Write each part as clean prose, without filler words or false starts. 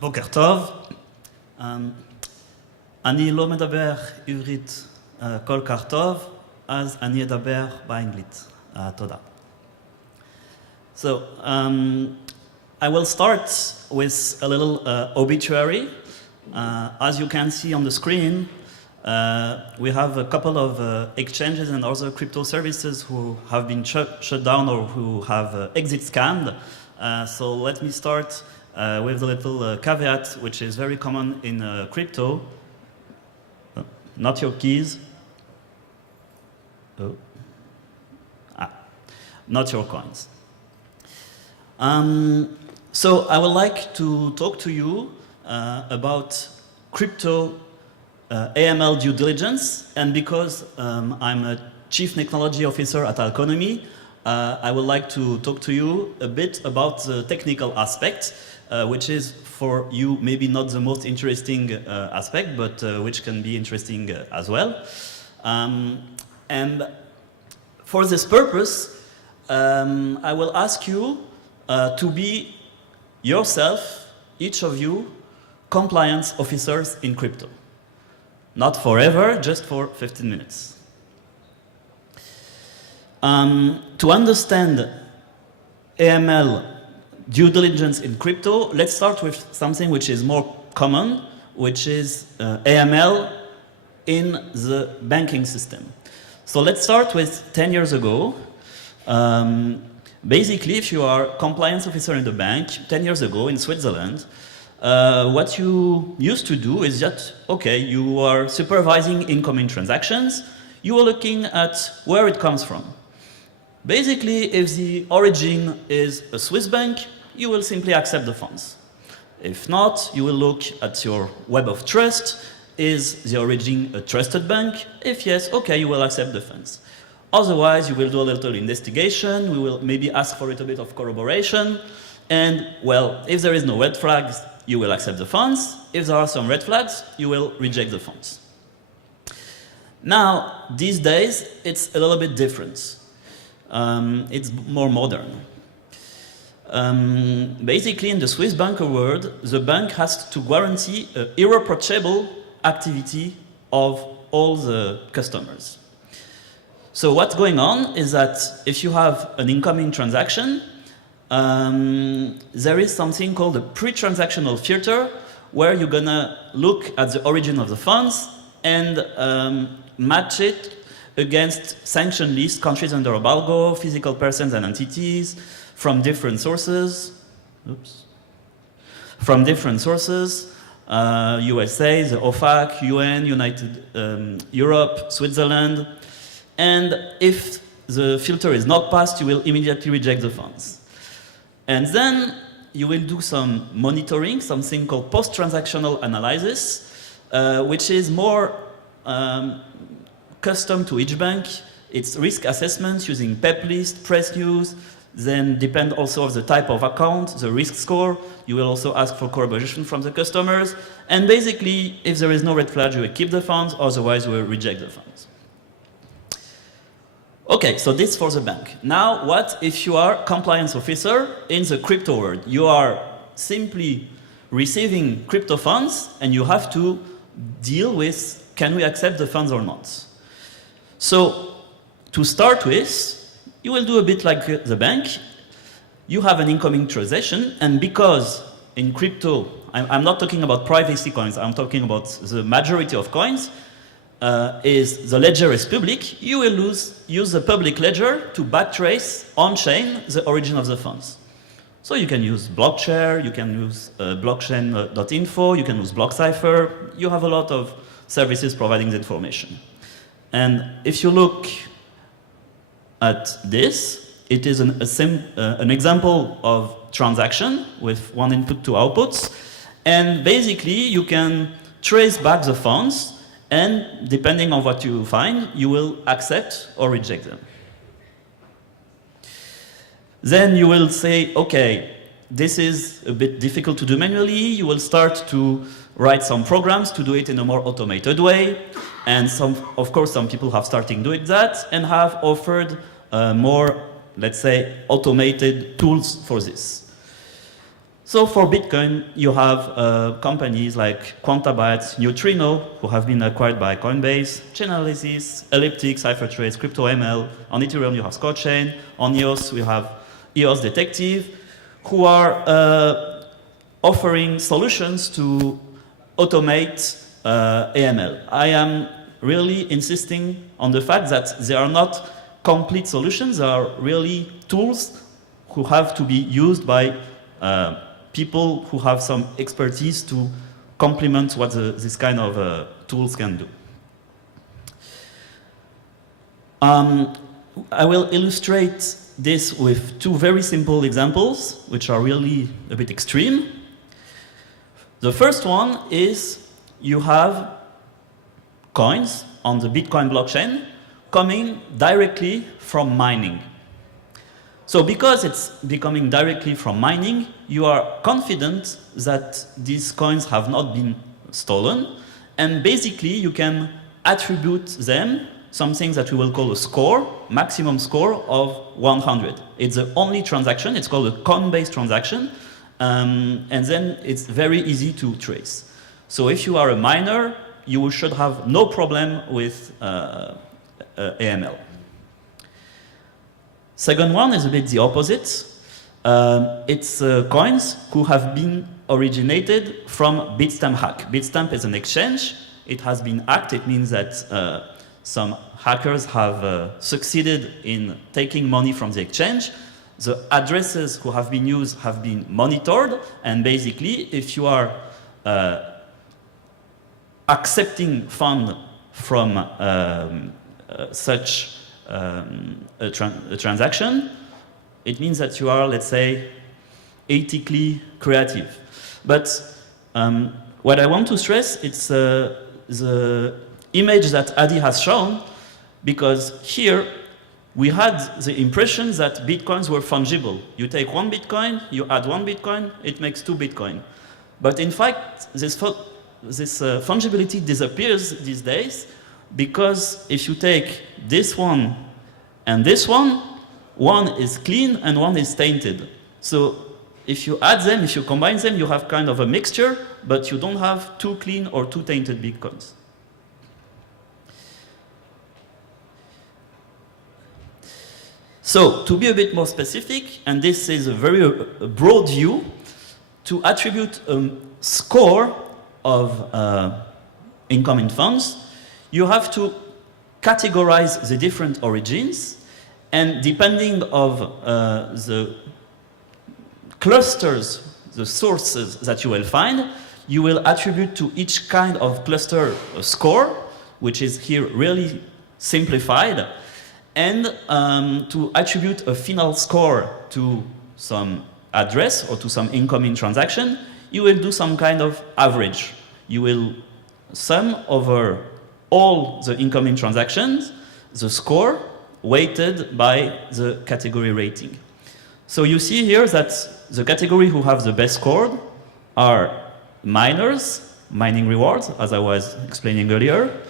בוקר טוב. אני לא מדבר עברית כל כך טוב, אז אני אדבר באנגלית. תודה. So, I will start with a little obituary. As you can see on the screen, we have a couple of exchanges and other crypto services who have been shut down or who have exit scammed. So let me start with a little caveat, which is very common in crypto. Not your keys. Oh. Not your coins. So I would like to talk to you about crypto AML due diligence, and because I'm a Chief Technology Officer at Altcoinomy, I would like to talk to you a bit about the technical aspect, which is for you maybe not the most interesting aspect, but which can be interesting as well. And for this purpose, I will ask you to be yourself, each of you, compliance officers in crypto. Not forever, just for 15 minutes. To understand AML due diligence in crypto, let's start with something which is more common, which is AML in the banking system. So let's start with 10 years ago. Basically, if you are a compliance officer in the bank, 10 years ago in Switzerland, what you used to do is that, okay, you are supervising incoming transactions, you are looking at where it comes from. Basically, if the origin is a Swiss bank, you will simply accept the funds. If not, you will look at your web of trust. Is the origin a trusted bank? If yes, okay, you will accept the funds. Otherwise, you will do a little investigation, we will maybe ask for a little bit of corroboration, and, well, if there is no red flags, you will accept the funds. If there are some red flags, you will reject the funds. Now, these days, it's a little bit different. It's more modern. Basically, in the Swiss banker world, the bank has to guarantee an irreproachable activity of all the customers. So what's going on is that if you have an incoming transaction, there is something called a pre-transactional filter, where you're gonna look at the origin of the funds and match it against sanction list, countries under embargo, physical persons and entities from different sources. Oops. From different sources, USA, the OFAC, UN, United Europe, Switzerland. And if the filter is not passed, you will immediately reject the funds. And then you will do some monitoring, something called post-transactional analysis, which is more custom to each bank. It's risk assessments using PEP list, press news, then depend also of the type of account, the risk score. You will also ask for corroboration from the customers. And basically, if there is no red flag, you will keep the funds, otherwise you will reject the funds. Okay, so this for the bank. Now, what if you are compliance officer in the crypto world? You are simply receiving crypto funds and you have to deal with, can we accept the funds or not? So, to start with, you will do a bit like the bank. You have an incoming transaction, and because in crypto, I'm not talking about privacy coins, I'm talking about the majority of coins, is the ledger is public, you will use the public ledger to backtrace on-chain the origin of the funds. So you can use blockchain, you can use blockchain.info, you can use BlockCypher, you have a lot of services providing the information. And if you look at this, it is an example of transaction with one input, two outputs, and basically you can trace back the funds, and depending on what you find, you will accept or reject them. Then you will say, okay, this is a bit difficult to do manually. You will start to write some programs to do it in a more automated way. And of course, some people have started doing that and have offered more, let's say, automated tools for this. So for Bitcoin, you have companies like Quantabyte, Neutrino, who have been acquired by Coinbase, Chainalysis, Elliptic, CipherTrace, CryptoML. On Ethereum, you have Scotchain. On EOS, we have EOS Detective, who are offering solutions to automate AML. I am really insisting on the fact that they are not complete solutions, they are really tools who have to be used by people who have some expertise to complement what this kind of tools can do. I will illustrate this with two very simple examples, which are really a bit extreme. The first one is you have coins on the Bitcoin blockchain coming directly from mining. So because it's becoming directly from mining, you are confident that these coins have not been stolen, and basically you can attribute them something that we will call a score, maximum score of 100. It's the only transaction, it's called a coin-based transaction, and then it's very easy to trace. So if you are a miner, you should have no problem with AML. Second one is a bit the opposite. It's coins who have been originated from Bitstamp hack. Bitstamp is an exchange. It has been hacked. It means that some hackers have succeeded in taking money from the exchange. The addresses who have been used have been monitored, and basically if you are accepting fund from such a transaction, it means that you are, let's say, ethically creative. But what I want to stress, it's the image that Adi has shown, because here we had the impression that bitcoins were fungible. You take one bitcoin, you add one bitcoin, it makes 2 bitcoin. But in fact, this fungibility disappears these days, because if you take this one and this one is clean and one is tainted. So if you add them, if you combine them, you have kind of a mixture, but you don't have 2 clean or 2 tainted bitcoins. So to be a bit more specific, and this is a very broad view, to attribute a score of incoming funds, you have to categorize the different origins, and depending of the clusters, the sources that you will find, you will attribute to each kind of cluster a score, which is here really simplified, and to attribute a final score to some address or to some incoming transaction, you will do some kind of average. You will sum over all the incoming transactions, the score, weighted by the category rating. So you see here that the category who have the best score are miners, mining rewards, as I was explaining earlier,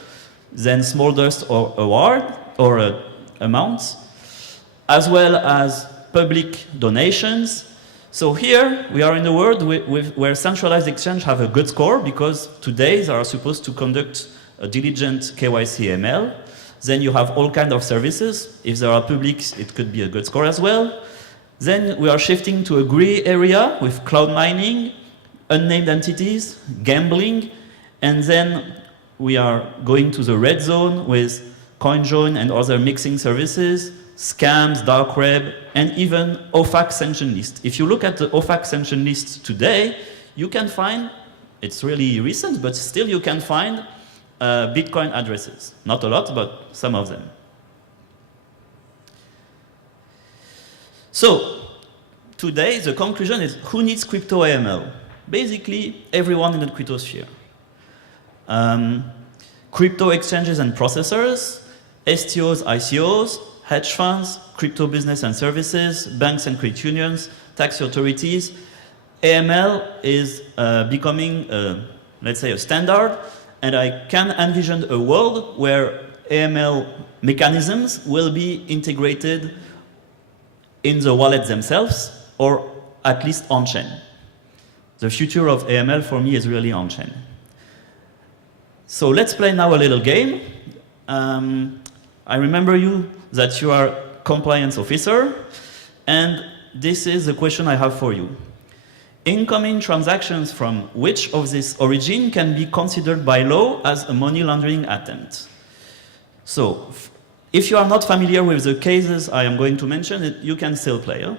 then small dust or award, or amounts, as well as public donations. So here we are in a world where centralized exchange have a good score, because today they are supposed to conduct a diligent KYC AML. Then you have all kinds of services. If there are public, it could be a good score as well. Then we are shifting to a gray area with cloud mining, unnamed entities, gambling, and then we are going to the red zone with CoinJoin and other mixing services, scams, dark web, and even OFAC sanction list. If you look at the OFAC sanction list today, you can find, it's really recent, but still you can find Bitcoin addresses. Not a lot, but some of them. So, today the conclusion is, who needs crypto AML? Basically, everyone in the crypto sphere. Crypto exchanges and processors, STOs, ICOs, hedge funds, crypto business and services, banks and credit unions, tax authorities. AML is becoming, let's say, a standard, and I can envision a world where AML mechanisms will be integrated in the wallet themselves, or at least on-chain. the future of AML for me is really on-chain. So let's play now a little game. I remember you that you are compliance officer, and this is the question I have for you. Incoming transactions from which of this origin can be considered by law as a money laundering attempt? So, if you are not familiar with the cases I am going to mention, you can still play. Huh?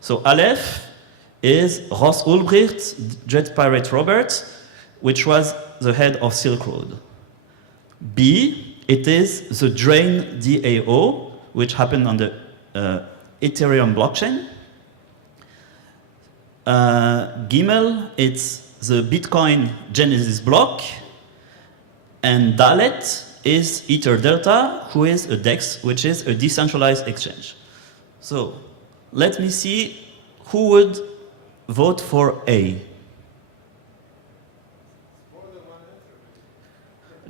So, Aleph is Ross Ulbricht, Jet Pirate Robert, which was the head of Silk Road. B, it is the Drain DAO, which happened on the Ethereum blockchain. Gimel, it's the Bitcoin Genesis block. And Dalet is Ether Delta, who is a DEX, which is a decentralized exchange. So, let me see who would vote for A.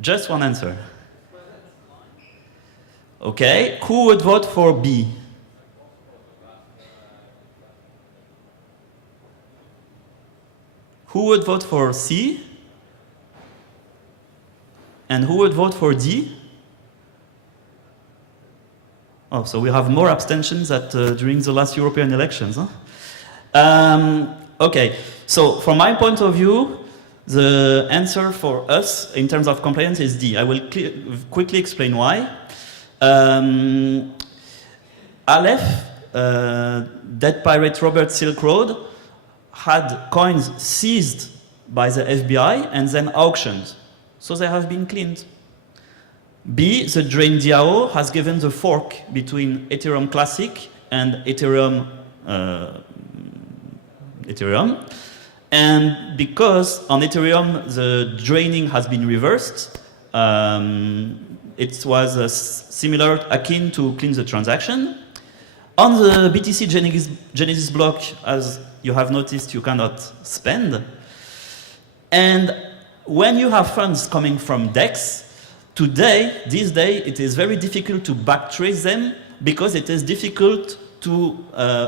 Just one answer. Okay, who would vote for B? Who would vote for C? And who would vote for D? Oh, so we have more abstentions during the last European elections. Huh? Okay, so from my point of view, the answer for us in terms of compliance is D. I will quickly explain why. Aleph, Dead Pirate Robert Silk Road, had coins seized by the FBI and then auctioned. So they have been cleaned. B, the Drain DAO has given the fork between Ethereum Classic and Ethereum. And because on Ethereum the draining has been reversed, it was similar, akin to clean the transaction. On the BTC Genesis block, as you have noticed, you cannot spend. And when you have funds coming from DEX, this day, it is very difficult to backtrace them because it is difficult to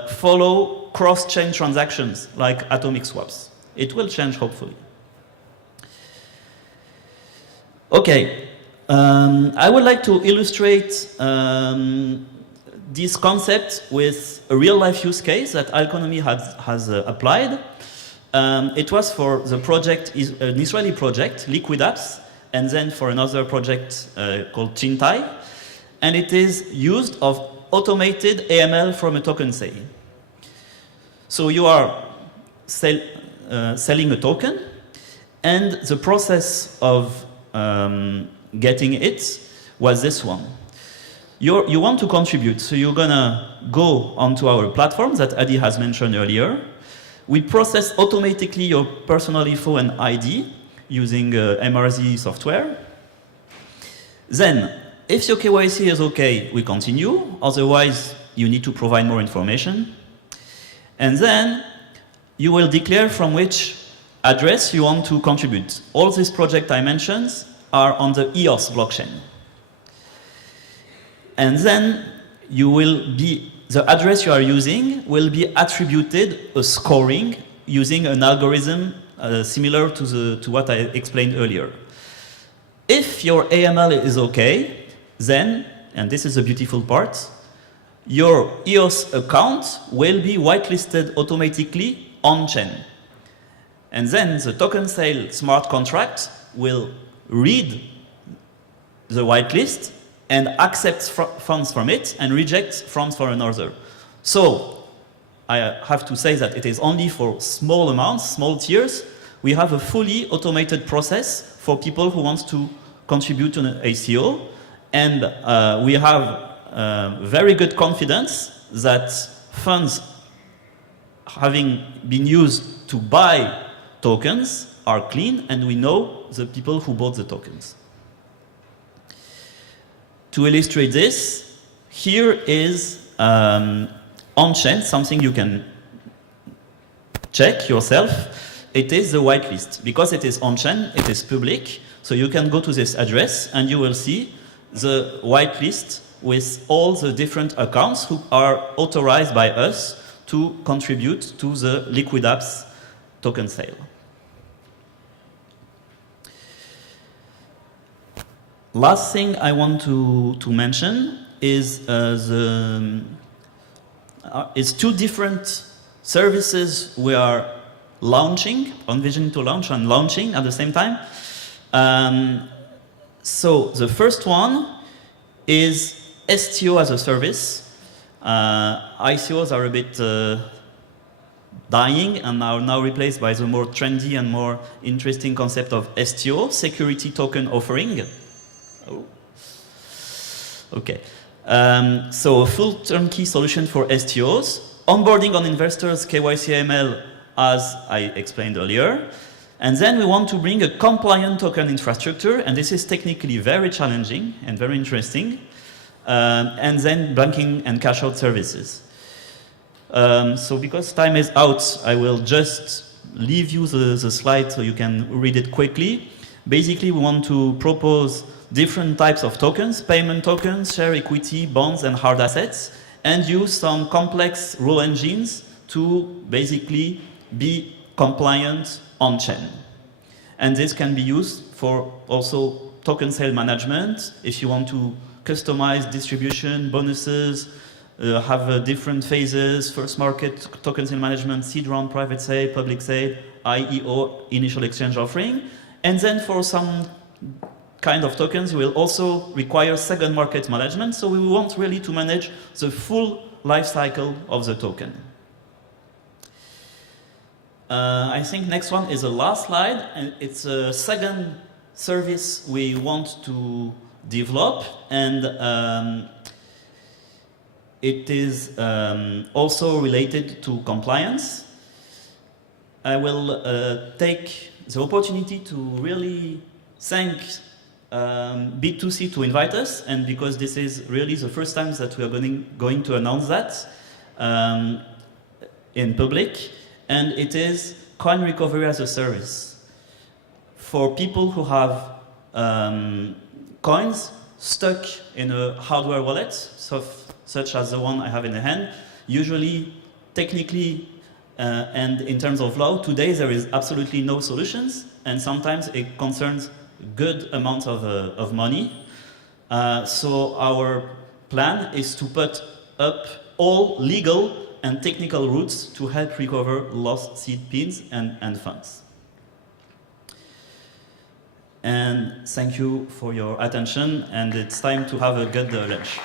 follow cross-chain transactions like atomic swaps. It will change, hopefully. Okay, I would like to illustrate this concept with a real-life use case that Altcoinomy has applied. It was for the project, an Israeli project, Liquid Apps, and then for another project called Chintai. And it is used of automated AML from a token sale. So you are selling a token, and the process of getting it was this one. You want to contribute, so you're gonna go onto our platform that Adi has mentioned earlier. We process automatically your personal info and ID using MRZ software. Then, if your KYC is okay, we continue. Otherwise, you need to provide more information. And then, you will declare from which address you want to contribute. All these projects I mentioned are on the EOS blockchain. And then, the address you are using will be attributed a scoring using an algorithm similar to what I explained earlier. If your AML is okay, then, and this is a beautiful part, your EOS account will be whitelisted automatically on-chain. And then the token sale smart contract will read the whitelist and accepts funds from it and rejects funds for another. So I have to say that it is only for small amounts, small tiers. We have a fully automated process for people who want to contribute to an ACO, and we have very good confidence that funds having been used to buy tokens are clean, and we know the people who bought the tokens. To illustrate this, here is on-chain, something you can check yourself. It is the whitelist. Because it is on-chain, it is public, so you can go to this address and you will see the whitelist with all the different accounts who are authorized by us to contribute to the Liquid Apps token sale. Last thing I want to mention is is two different services we are launching, envisioning to launch and launching at the same time. So the first one is STO as a service. ICOs are a bit dying and are now replaced by the more trendy and more interesting concept of STO, security token offering. Oh. Okay. So a full turnkey solution for STOs, onboarding on investors, KYC AML, as I explained earlier. And then we want to bring a compliant token infrastructure, and this is technically very challenging and very interesting. And then banking and cash out services. So because time is out, I will just leave you the slide so you can read it quickly. Basically, we want to propose different types of tokens, payment tokens, share equity, bonds, and hard assets, and use some complex rule engines to basically be compliant on-chain. And this can be used for also token sale management, if you want to customize distribution, bonuses, have different phases, first market, token sale management, seed round, private sale, public sale, IEO, initial exchange offering. And then for some kind of tokens, we will also require second market management, so we want really to manage the full life cycle of the token. I think next one is the last slide, and it's a second service we want to develop, and it is also related to compliance. I will take the opportunity to really thank Bit2C to invite us, and because this is really the first time that we are going to announce that in public, and it is coin recovery as a service. For people who have coins stuck in a hardware wallet, such as the one I have in the hand, usually, technically, and in terms of law, today there is absolutely no solutions, and sometimes it concerns good amounts of money. So our plan is to put up all legal and technical routes to help recover lost seed pins and funds. And thank you for your attention, and it's time to have a good lunch.